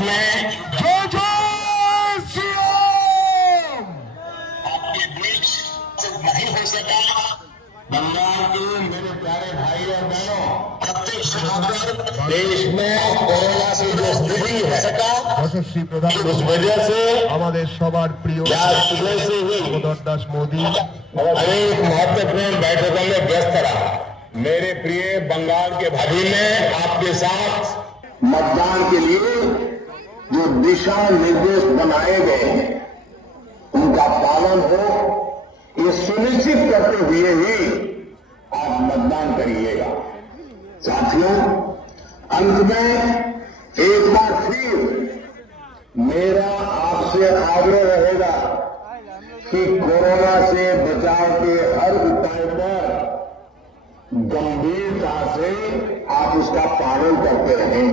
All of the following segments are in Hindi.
में जो सीएम आपके बीच नहीं हो सका। बंगाल के मेरे प्यारे भाई और बहनों, प्रत्यक्ष होकर देश में कोरोना से जो स्थिति है যশস্বী প্রধান उस वजह से আমাদের সবার প্রিয় आज सुबह से ही দামোদর দাস মোदी अनेक महत्वपूर्ण बैठकों में व्यस्त रहा। मेरे प्रिय बंगाल के भाई ने आपके साथ मतदान के लिए जो दिशा निर्देश बनाए गए हैं उनका पालन हो, ये सुनिश्चित करते हुए ही आप मतदान करिएगा। साथियों, अंत में एक बार फिर मेरा आपसे आग्रह रहेगा कि कोरोना से बचाव के हर उपाय पर गंभीरता से आप उसका पालन करते रहें।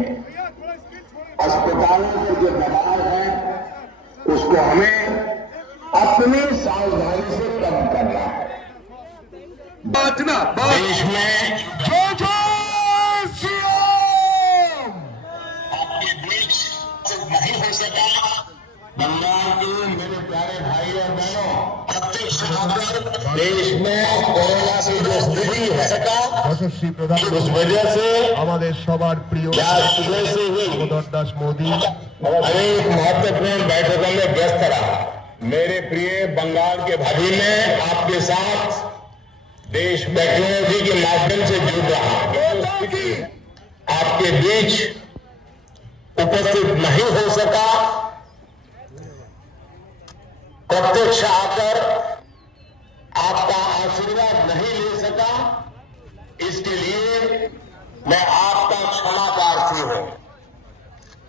अस्पतालों में जो दबाव है उसको हमें अपनी सावधानी से कम करना है। देश में जो सीएम आपके बीच नहीं हो सका। बंगाल के मेरे प्यारे भाई और बहनों, प्रत्यक्ष होकर देश में कोरोना से जो स्थिति है যশস্বী প্রধান उस वजह से আমাদের সবার প্রিয় आज सुबह से ही দামোদর दास मोदी अनेक महत्वपूर्ण बैठकों में व्यस्त रहा। मेरे प्रिय बंगाल के भाई ने आपके साथ देश टेक्नोलॉजी के माध्यम से जुड़ रहा। आपके बीच उपस्थित नहीं हो सका, प्रत्यक्ष आकर आपका आशीर्वाद नहीं ले सका, इसके लिए मैं आपका क्षमा प्रार्थी हूं।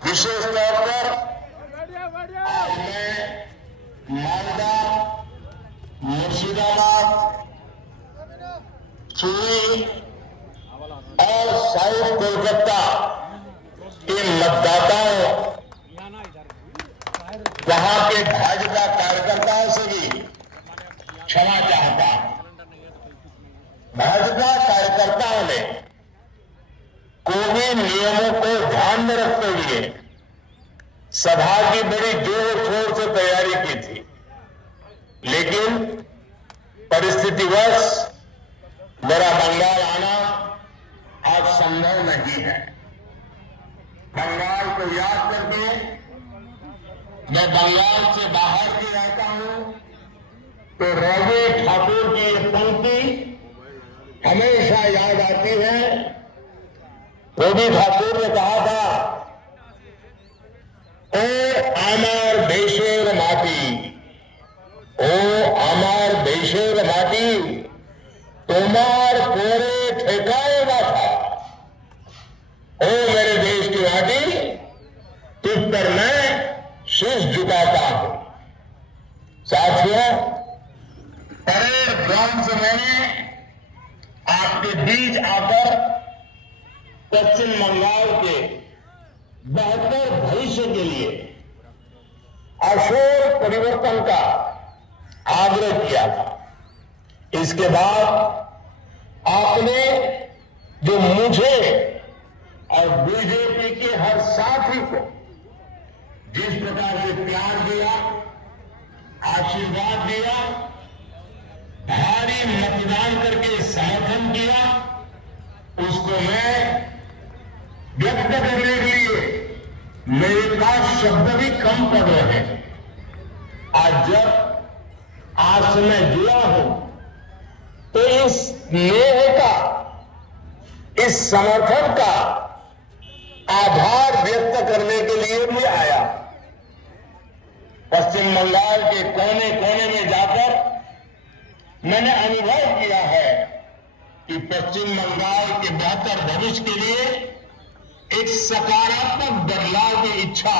विशेष तौर पर आज मैं मालदा, मुर्शिदाबाद, चुरी और साउथ कोलकाता के मतदाताओं, वहां के भाजपा कार्यकर्ताओं से भी क्षमा चाहता हूं। भाजपा कार्यकर्ताओं ने कोविड नियमों को ध्यान में रखते हुए सभा की बड़ी जोर शोर से तैयारी की थी, लेकिन परिस्थितिवश मेरा बंगाल आना आज संभव नहीं है। बंगाल को याद करके मैं बंगाल से बाहर भी रहता हूं तो रवि ठाकुर की ये पंक्ति हमेशा याद आती है। रवि ठाकुर ने कहा था, ओ আমার দেশের মাটি, ও আমার দেশের মাটি তোমার পরে ठेकाए था। ओ मेरे देश की माटी, तुझ पर मैं शीश झुकाता हूं। साथियों, परेड ग्राउंड से मैंने आपके बीच आकर पश्चिम बंगाल के बेहतर भविष्य के लिए अशोक परिवर्तन का आग्रह किया था। इसके बाद आपने जो मुझे और बीजेपी के हर साथी को जिस प्रकार से प्यार दिया, आशीर्वाद दिया, भारी मतदान करके समर्थन किया, उसको मैं व्यक्त करने के लिए मेरे पास शब्द भी कम पड़ रहे हैं। आज जब आपसे मैं जुड़ा हूं तो इस स्नेह का, इस समर्थन का आभार व्यक्त करने के लिए भी आया। पश्चिम बंगाल के कोने कोने में जाकर मैंने अनुभव किया है कि पश्चिम बंगाल के बेहतर भविष्य के लिए एक सकारात्मक बदलाव की इच्छा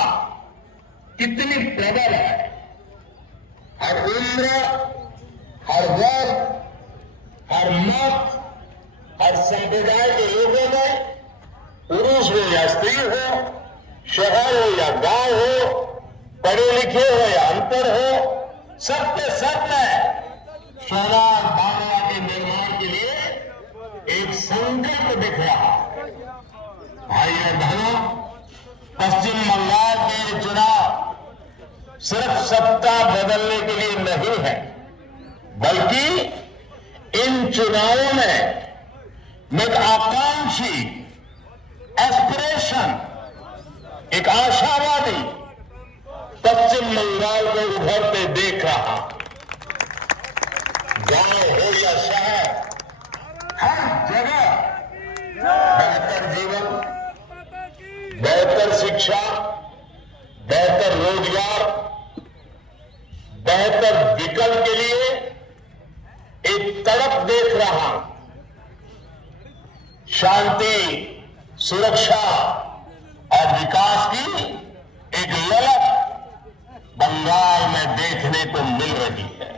कितनी प्रबल है। हर उम्र, हर वर्ग, हर मत, हर संप्रदाय के लोगों में, पुरुष हो या स्त्री हो, शहर हो या गांव हो, पढ़े लिखे हो या अनपढ़ हो, सबके सब में सोनार बांग्ला के निर्माण के लिए एक संकल्प दिख रहा। भाई और बहनों, पश्चिम बंगाल के सत्ता बदलने के लिए नहीं है, बल्कि इन चुनावों में एक आकांक्षी, एस्पिरेशन, एक आशावादी पश्चिम बंगाल को उभरते देख रहा। गांव हो या शहर, हर जगह बेहतर जीवन, बेहतर शिक्षा, बेहतर रोजगार, बेहतर विकल्प के लिए एक तड़प देख रहा। शांति, सुरक्षा और विकास की एक ललक बंगाल में देखने को मिल रही है।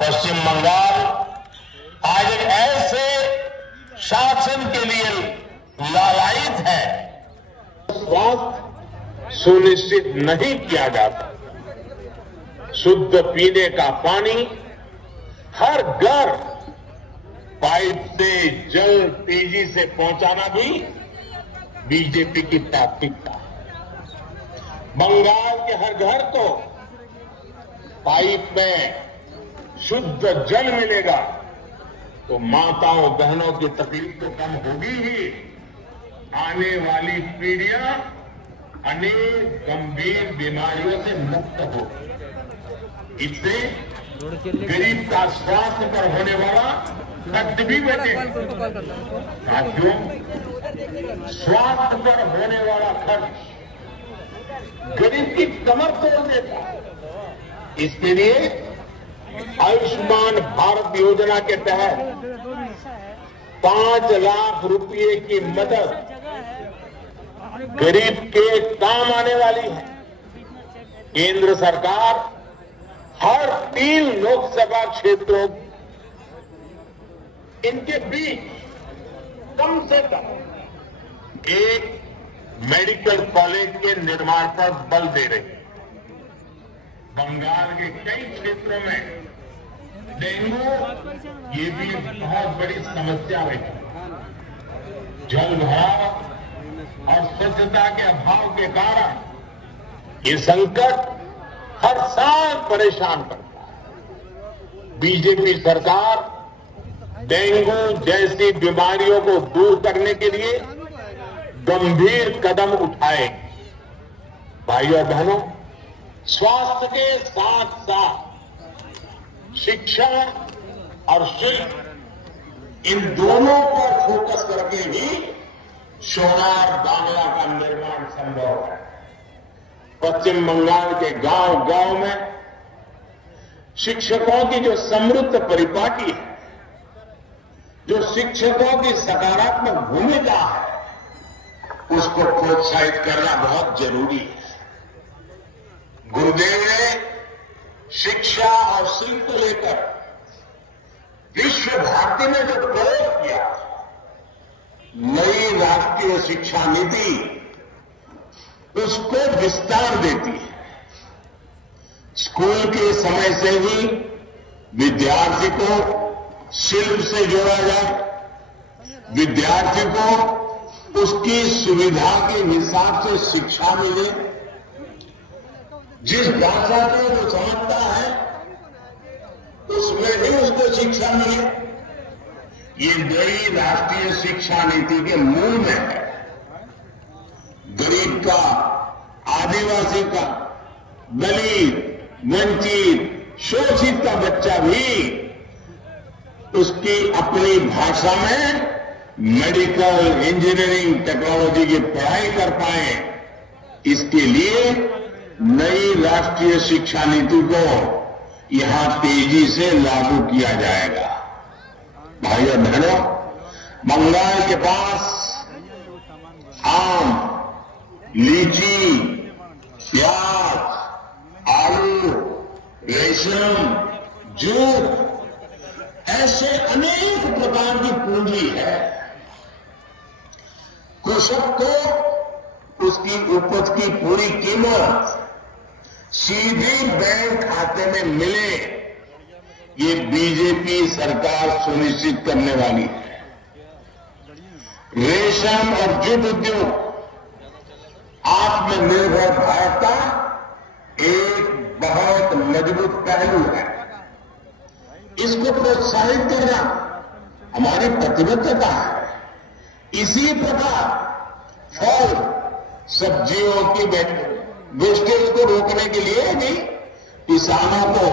पश्चिम बंगाल आज एक ऐसे शासन के लिए लालायित है, स्वास्थ्य सुनिश्चित नहीं किया जाता। शुद्ध पीने का पानी हर घर पाइप से जल तेजी से पहुंचाना भी बीजेपी की प्राथमिकता है। बंगाल के हर घर को पाइप में शुद्ध जल मिलेगा तो माताओं बहनों की तकलीफ तो कम होगी ही, आने वाली पीढ़ियां अनेक गंभीर बीमारियों से मुक्त होगी। इससे गरीब का स्वास्थ्य पर होने वाला खर्च भी बचेगा। साथियों, स्वास्थ्य पर होने वाला खर्च गरीब की कमर तोड़ देता है। इसके लिए आयुष्मान भारत योजना के तहत 5 लाख रुपए की मदद गरीब के काम आने वाली है। केंद्र सरकार हर 3 लोकसभा क्षेत्रों इनके बीच कम से कम एक मेडिकल कॉलेज के निर्माण पर बल दे रही है। बंगाल के कई क्षेत्रों में डेंगू ये भी बहुत बड़ी समस्या रही। जल भराव और स्वच्छता के अभाव के कारण ये संकट हर साल परेशान करता है। बीजेपी सरकार डेंगू जैसी बीमारियों को दूर करने के लिए गंभीर कदम उठाएगी। भाइयों और बहनों, स्वास्थ्य के साथ साथ शिक्षा और शिल्प, इन दोनों पर फोकस करके ही सोनार बांग्ला का निर्माण संभव है। पश्चिम बंगाल के गांव गांव में शिक्षकों की जो समृद्ध परिपाटी है, जो शिक्षकों की सकारात्मक भूमिका है, उसको प्रोत्साहित करना बहुत जरूरी है। गुरुदेव ने शिक्षा और शिल्प को लेकर विश्व भारती में जो प्रयोग किया, नई राष्ट्रीय शिक्षा नीति उसको विस्तार देती है। स्कूल के समय से ही विद्यार्थी को शिल्प से जोड़ा जाए, विद्यार्थी को उसकी सुविधा के हिसाब से शिक्षा मिले, जिस भाषा को वो समझता है उसमें ही उसको शिक्षा मिले। ये नई राष्ट्रीय शिक्षा नीति के मूल में है। गरीब का, आदिवासी का, दलित, वंचित, शोषित का बच्चा भी उसकी अपनी भाषा में मेडिकल, इंजीनियरिंग, टेक्नोलॉजी की पढ़ाई कर पाए, इसके लिए नई राष्ट्रीय शिक्षा नीति को यहां तेजी से लागू किया जाएगा। भाइयों बहनों, बंगाल के पास आम, लीची, प्याज, आलू, रेशम, जूट ऐसे अनेक प्रकार की पूंजी है। कृषक को उसकी उपज की पूरी कीमत सीधे बैंक खाते में मिले, ये बीजेपी सरकार सुनिश्चित करने वाली है। रेशम और जूट उद्योग आत्मनिर्भर भारत का एक मजबूत पहलू है। इसको प्रोत्साहित करना हमारी प्रतिबद्धता है। इसी प्रकार फल सब्जियों की वेस्टेज को रोकने के लिए भी किसानों को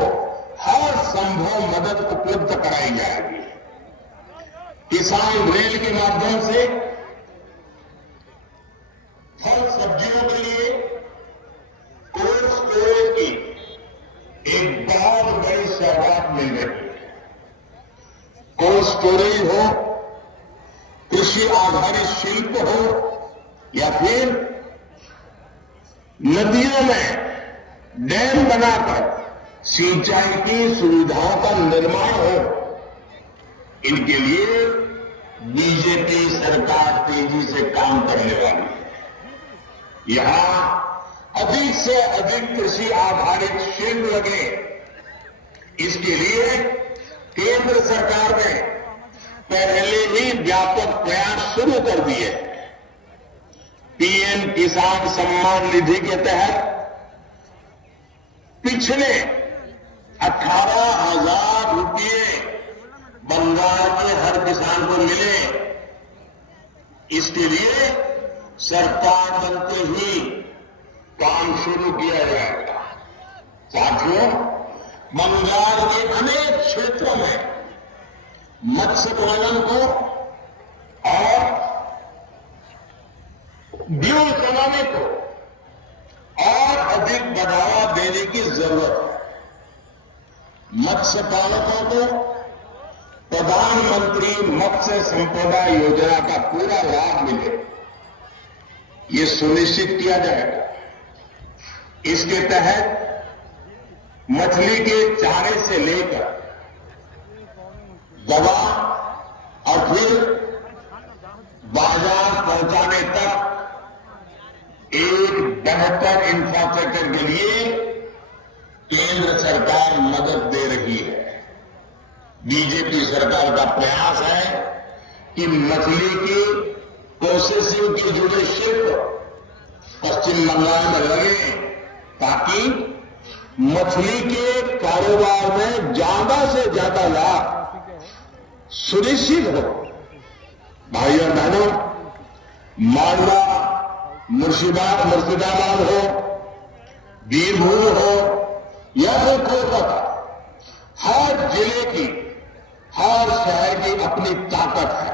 हर संभव मदद उपलब्ध कराई जाएगी। किसान रेल के माध्यम से फल सब्जियों के लिए कोल्ड स्टोरेज की एक बहुत बड़ी सौगात मिल रही है। कोल्ड स्टोरेज हो, कृषि आधारित शिल्प हो, या फिर नदियों में डैम बनाकर सिंचाई की सुविधाओं का निर्माण हो, इनके लिए बीजेपी सरकार तेजी से काम करने वाली है। यहां अधिक से अधिक कृषि आधारित शिल्प लगे, इसके लिए केंद्र सरकार ने पहले ही व्यापक प्रयास शुरू कर दिए। पीएम किसान सम्मान निधि के तहत पिछले 18,000 रुपये बंगाल के हर किसान को मिले। इसके लिए सरकार बनते ही काम शुरू किया जाएगा। साथियों, बंगाल के अनेक क्षेत्रों में मत्स्य पालन को और ड्यू इकोनॉमी को और अधिक बढ़ावा देने की जरूरत है। मत्स्य पालकों को प्रधानमंत्री मत्स्य संपदा योजना का पूरा लाभ मिले, ये सुनिश्चित किया जाएगा। इसके तहत मछली के चारे से लेकर दवा और फिर बाजार पहुंचाने तक एक बेहतर इंफ्रास्ट्रक्चर के लिए केंद्र सरकार मदद दे रही है। बीजेपी सरकार का प्रयास है कि मछली की प्रोसेसिंग के जुड़े शिल्प पश्चिम बंगाल में लगे, ताकि मछली के कारोबार में ज्यादा से ज्यादा लाभ सुनिश्चित हो। भाइयों और बहनों, मालवा, मुर्शिदाबाद हो, बीरभूम हो या फिर कोलकाता, हर जिले की, हर शहर की अपनी ताकत है।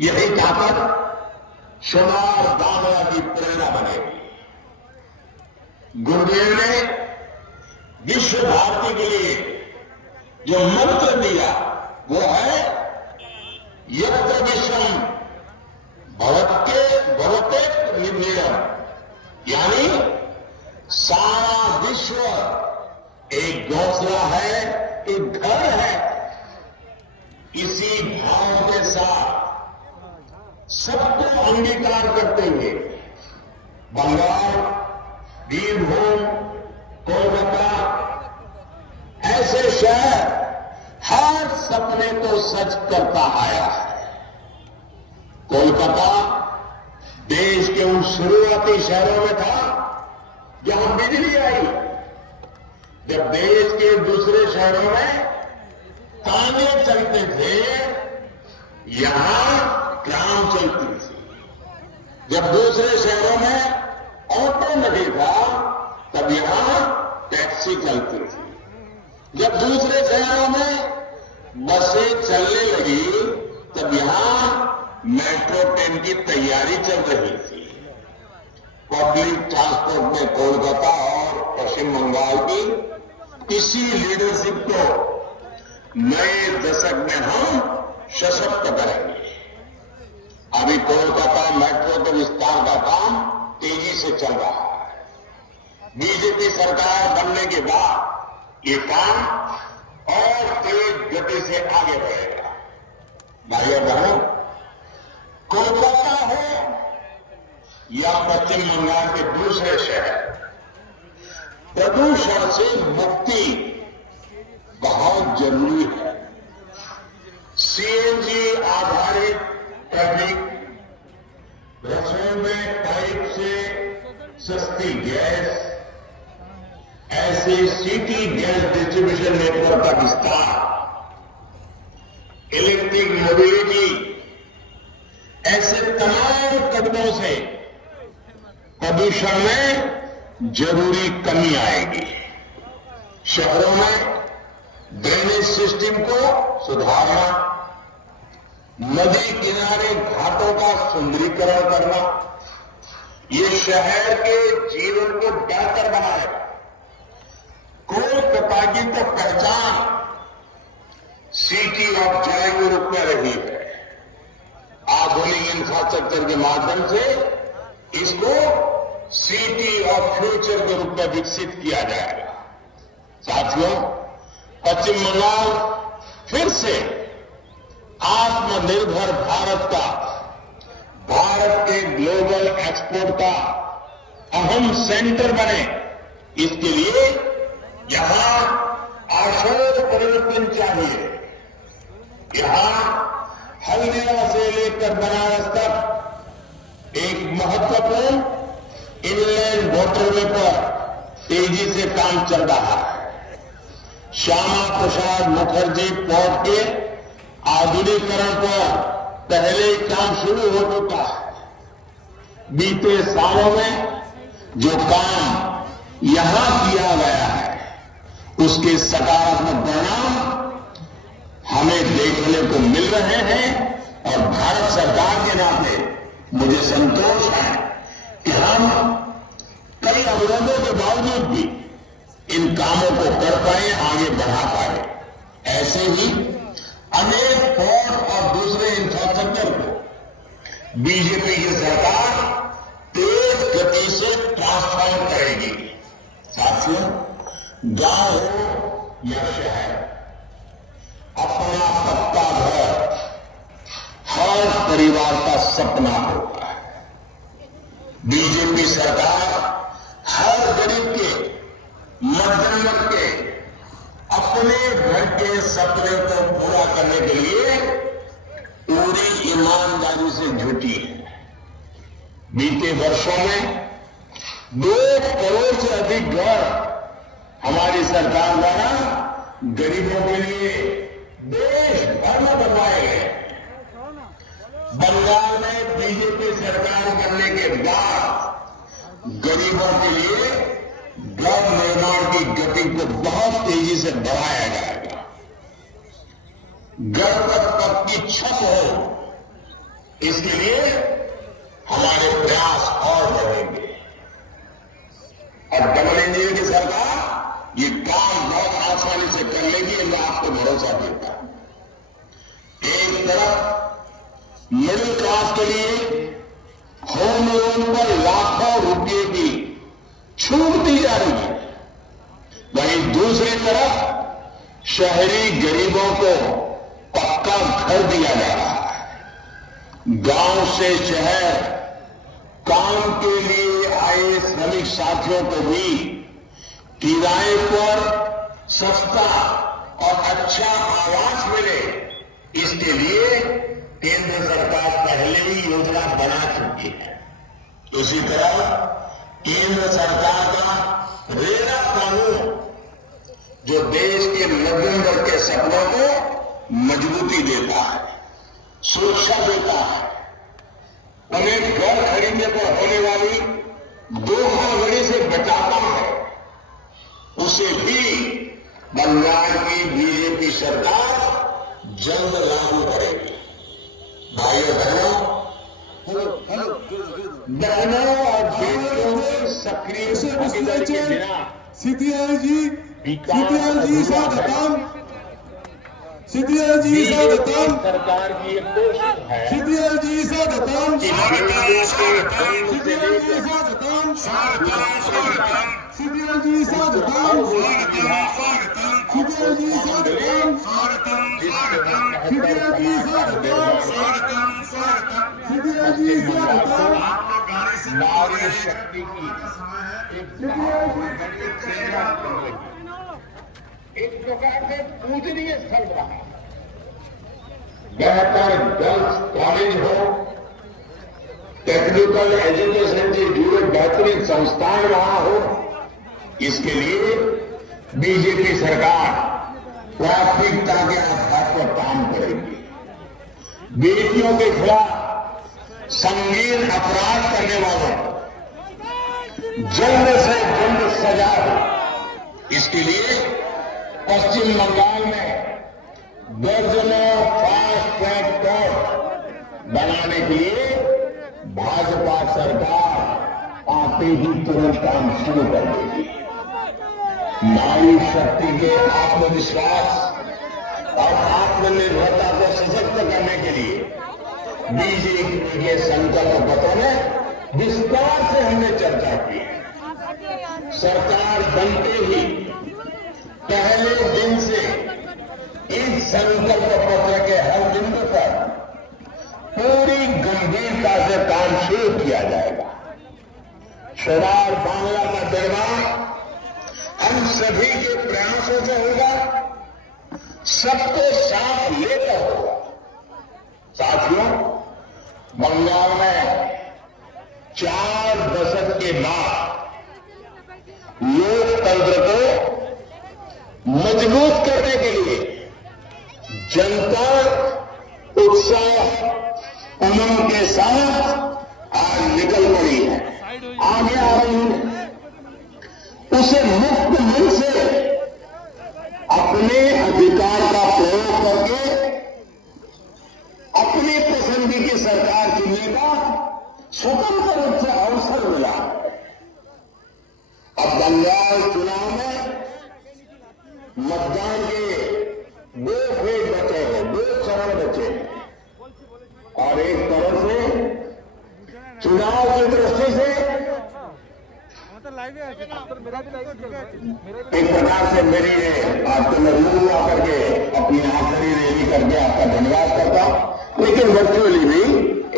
यही ताकत शुमार दामोदर की प्रेरणा बनेगी। गुरुदेव ने विश्व भारती के लिए जो मंत्र दिया वो है यत्र विश्वम भवते निर्णयम, यानी सारा विश्व एक घोंसला है, एक घर है। इसी भाव के साथ सबको अंगीकार करते हुए बंगाल, बीरभूम, कोलकाता ऐसे शहर हर सपने को सच करता आया है। कोलकाता देश के उन शुरुआती शहरों में था जहां बिजली आई, जब देश के दूसरे शहरों में ताने चलते थे, यहां ट्राम चलती थी। जब दूसरे शहरों में ऑटो नहीं था, तब यहां टैक्सी चलती थी। जब दूसरे शहरों में बसें चलने लगी, तब यहां मेट्रो ट्रेन की तैयारी चल रही थी। पब्लिक ट्रांसपोर्ट में कोलकाता और पश्चिम बंगाल की इसी लीडरशिप को नए दशक में हम सशक्त करेंगे। अभी कोलकाता मेट्रो के विस्तार का काम तेजी से चल रहा है। बीजेपी सरकार बनने के बाद ये काम और तेज गति से आगे बढ़ेगा। भाइयों बहनों, कोलकाता हो या पश्चिम बंगाल के दूसरे शहर, प्रदूषण से मुक्ति बहुत जरूरी है। सीएनजी आधारित ट्रैफिक, रसोई में पाइप से सस्ती गैस, ऐसे सिटी गैस डिस्ट्रीब्यूशन नेटवर्क का विस्तार, इलेक्ट्रिक मोबिलिटी, ऐसे तमाम कदमों से प्रदूषण में जरूरी कमी आएगी। शहरों में ड्रेनेज सिस्टम को सुधारना, नदी किनारे घाटों का सुंदरीकरण करना, ये शहर के जीवन को बेहतर बनाएगा। कोलकाता की तो पहचान सिटी ऑफ जॉय के रूप में रही है। आधुनिक इंफ्रास्ट्रक्चर के माध्यम से इसको सिटी ऑफ फ्यूचर के रूप में विकसित किया जाएगा। साथियों, पश्चिम बंगाल फिर से आत्मनिर्भर भारत का, भारत के ग्लोबल एक्सपोर्ट का अहम सेंटर बने, इसके लिए यहां आशय परिवर्तन चाहिए। यहां हल्दिया से लेकर बनारस तक एक महत्वपूर्ण इनलैंड वाटरवे पर तेजी से काम चल रहा है। श्यामा प्रसाद मुखर्जी पोर्ट के आधुनिकीकरण पर पहले ही काम शुरू हो चुका है। बीते सालों में जो काम यहां किया गया है, उसके सकारात्मक परिणाम हमें देखने को मिल रहे हैं और भारत सरकार के नाते मुझे संतोष है कि हम कई अवरोधों के बावजूद भी इन कामों को कर पाए, आगे बढ़ा पाए। ऐसे ही अनेक पोर्ट और दूसरे इंफ्रास्ट्रक्चर को बीजेपी की सरकार तेज गति से ट्रांसफॉर्म करेगी। साथियों, गांव हो या शहर, अपना पक्का घर हर परिवार का सपना होता है। बीजेपी सरकार हर गरीब के, मध्यम वर्ग के अपने घर के सपने को पूरा करने के लिए पूरी ईमानदारी से जुटी है। बीते वर्षों में 2 करोड़ से अधिक घर हमारी सरकार द्वारा गरीबों के लिए देश भर में बनवाए गए। बंगाल में बीजेपी सरकार बनने के बाद गरीबों के लिए घर निर्माण की गति को बहुत तेजी से बढ़ाया जाएगा। घर पर पक्की छत हो, इसके लिए हमारे प्रयास और बढ़ेंगे। और डबल इंजन की सरकार ये काम बहुत आसानी से कर लेगी, मैं आपको भरोसा देता हूं। एक तरफ मिडिल क्लास के लिए होम लोन पर लाखों रुपए की छूट दी जा रही है, वहीं दूसरी तरफ शहरी गरीबों को पक्का घर दिया जा रहा है। गांव से शहर काम के लिए आए श्रमिक साथियों को भी किराए पर सस्ता और अच्छा आवास मिले, इसके लिए केंद्र सरकार पहले ही योजना बना चुकी है। उसी तरह केंद्र सरकार का रेरा कानून, जो देश के मध्यम वर्ग के सपनों को मजबूती देता है, सुरक्षा देता है, उन्हें घर खरीदने पर होने वाली धोखाधड़ी से बचाता है, उसे भी बंगाल की बीजेपी सरकार जल्द लागू करेगी। भाइयों बहनों और बेटियों की सक्रिय भागीदारी के बिना सीटीआईजी स्वागतम, सीटीआईजी स्वागतम, सरकार की एक कोशिश है सीटीआईजी स्वागतम, कि गरीबों के सीटीआईजी स्वागतम, सीटीआईजी स्वागतम, सीटीआईजी स्वागतम, सीटीआईजी स्वागतम, नारी शक्ति की एक प्रकार से पूजनीय स्थल रहा। बेहतर गर्ल्स कॉलेज हो, टेक्निकल एजुकेशन से जुड़े बेहतरीन संस्थान रहा हो, इसके लिए बीजेपी सरकार प्राथमिकता के आधार पर काम करेगी। बेटियों के खिलाफ संगीन अपराध करने वालों जल्द से जल्द सजा हो, इसके लिए पश्चिम बंगाल में दर्जनों फास्ट ट्रैक कोर्ट बनाने के लिए भाजपा सरकार आते ही तुरंत काम शुरू कर देगी। नारी शक्ति के आत्मविश्वास और आत्मनिर्भरता को सशक्त करने के लिए बीजेपी के संकल्प पत्रों में विस्तार से हमने चर्चा की है। सरकार बनते ही पहले दिन से इस संकल्प पत्र के हर बिंदु पर पूरी गंभीरता से काम शुरू किया जाएगा। स्वराज बांग्ला का निर्माण हम सभी के प्रयासों से होगा, सबको साथ लेकर होगा। साथियों, बंगाल में 4 दशक के बाद लोकतंत्र को मजबूत करने के लिए जनता उत्साह उमंग के साथ आज निकल पड़ी है, आगे आ रही है। उसे मुक्त मन से अपने अधिकार का प्रयोग करके अपनी पसंदी की सरकार चुनने का स्वतंत्र रूप से अवसर मिला है। अब बंगाल चुनाव में मतदान के 2 फेज बचे हैं, 2 चरण बचे हैं, और एक तरफ से चुनाव की दृष्टि से एक प्रकार से मेरी आपको मैं रूबरू आकर के अपनी आखिरी रैली करके आपका धन्यवाद करता हूं, लेकिन वर्चुअली भी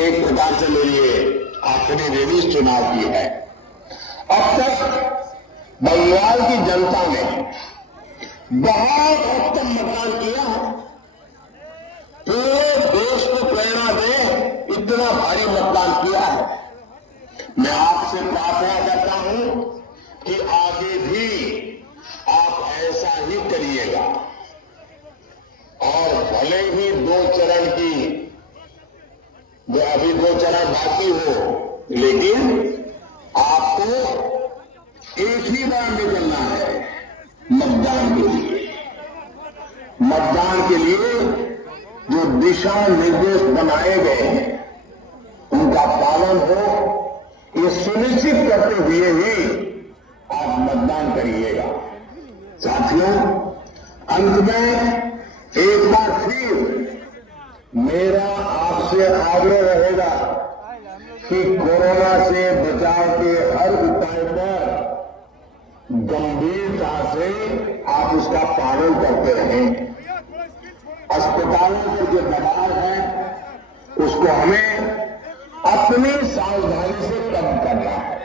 एक प्रकार से मेरी आखिरी रैली चुनाव की है। अब तक बंगाल की जनता ने बहुत उत्तम मतदान किया है, पूरे देश को प्रेरणा दे इतना भारी मतदान किया है। मैं आपसे प्रार्थना करता हूं कि आगे भी आप ऐसा ही करिएगा, और भले ही 2 चरण की जो अभी 2 चरण बाकी हो, लेकिन आपको एक ही बार निकलना है मतदान के लिए। मतदान के लिए जो दिशा निर्देश बनाए गए हैं उनका पालन हो, ये सुनिश्चित करते हुए ही आप मतदान करिएगा। साथियों, अंत में एक बार फिर मेरा आपसे आग्रह रहेगा कि कोरोना से बचाव के हर उपाय पर गंभीरता से आप उसका पालन करते रहें। अस्पतालों के जो दबाव है उसको हमें अपनी सावधानी से कम करना है।